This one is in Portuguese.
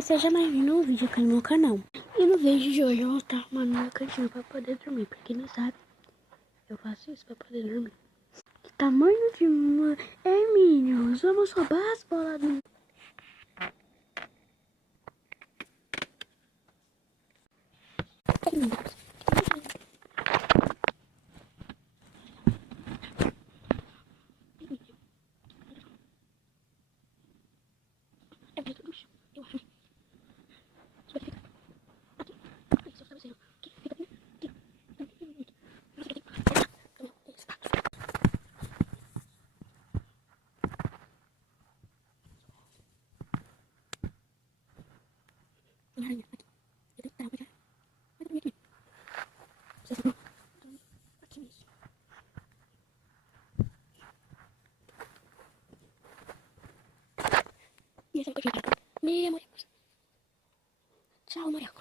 seja mais-vindo no vídeo aqui no meu canal. E no vídeo de hoje eu vou estar arrumando meu cantinho pra poder dormir. Pra quem não sabe, eu faço isso pra poder dormir. Que tamanho de uma... Minions, vamos roubar as bolas do... Tchau, Mariaco.